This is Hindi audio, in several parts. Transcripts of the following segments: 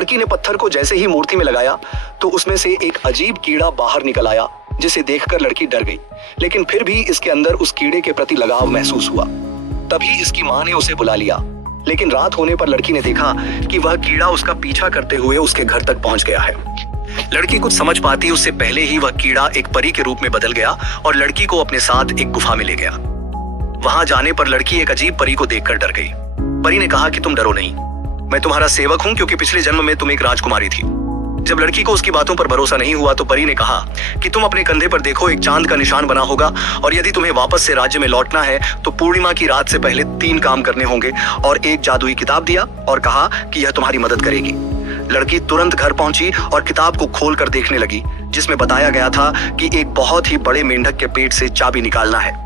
लड़की ने पत्थर को जैसे ही मूर्ति में लगाया तो उसमें से एक अजीब कीड़ा बाहर निकल आया, जिसे देखकर लड़की डर गई, लेकिन फिर भी इसके अंदर उस कीड़े के प्रति लगाव महसूस हुआ। तभी इसकी माँ ने उसे बुला लिया, लेकिन रात होने पर लड़की ने देखा कि वह कीड़ा उसका पीछा करते हुए उसके घर तक पहुंच गया है। लड़की कुछ समझ पाती उससे पहले ही वह कीड़ा एक परी के रूप में बदल गया और लड़की को अपने साथ एक गुफा में ले गया। वहां जाने पर लड़की एक अजीब परी को देखकर डर गई। परी ने कहा कि तुम डरो नहीं, मैं तुम्हारा सेवक हूं, क्योंकि पिछले जन्म में तुम एक राजकुमारी थी। जब लड़की को उसकी बातों पर भरोसा नहीं हुआ तो परी ने कहा कि तुम अपने कंधे पर देखो, एक चांद का निशान बना होगा, और यदि तुम्हें वापस से राज्य में लौटना है तो पूर्णिमा की रात से पहले 3 काम करने होंगे, और एक जादुई किताब दिया और कहा कि यह तुम्हारी मदद करेगी। लड़की तुरंत घर पहुंची और किताब को खोल कर देखने लगी, जिसमें बताया गया था कि एक बहुत ही बड़े मेंढक के पेट से चाबी निकालना है।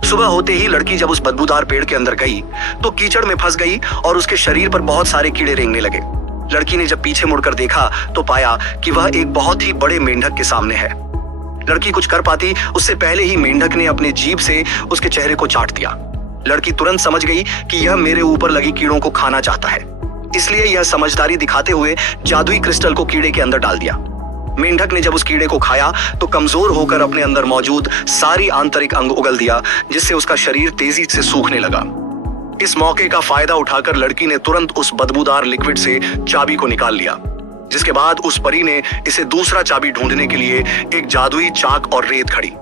सुबह होते ही लड़की जब उस बदबूदार पेड़ के अंदर गई तो कीचड़ में फंस गई और उसके शरीर पर बहुत सारे कीड़े रेंगने लगे। लड़की ने जब पीछे मुड़कर देखा तो पाया कि वह एक बहुत ही बड़े मेंढक के सामने है। लड़की कुछ कर पाती उससे पहले ही मेंढक ने अपने जीभ से उसके चेहरे को चाट दिया। लड़की तुरंत समझ गई कि यह मेरे ऊपर लगी कीड़ों को खाना चाहता है, इसलिए यह समझदारी दिखाते हुए जादुई क्रिस्टल को कीड़े के अंदर डाल दिया। मेंढक ने जब उस कीड़े को खाया तो कमजोर होकर अपने अंदर मौजूद सारी आंतरिक अंग उगल दिया, जिससे उसका शरीर तेजी से सूखने लगा। इस मौके का फायदा उठाकर लड़की ने तुरंत उस बदबूदार लिक्विड से चाबी को निकाल लिया, जिसके बाद उस परी ने इसे दूसरा चाबी ढूंढने के लिए एक जादुई चाक और रेत खड़ी।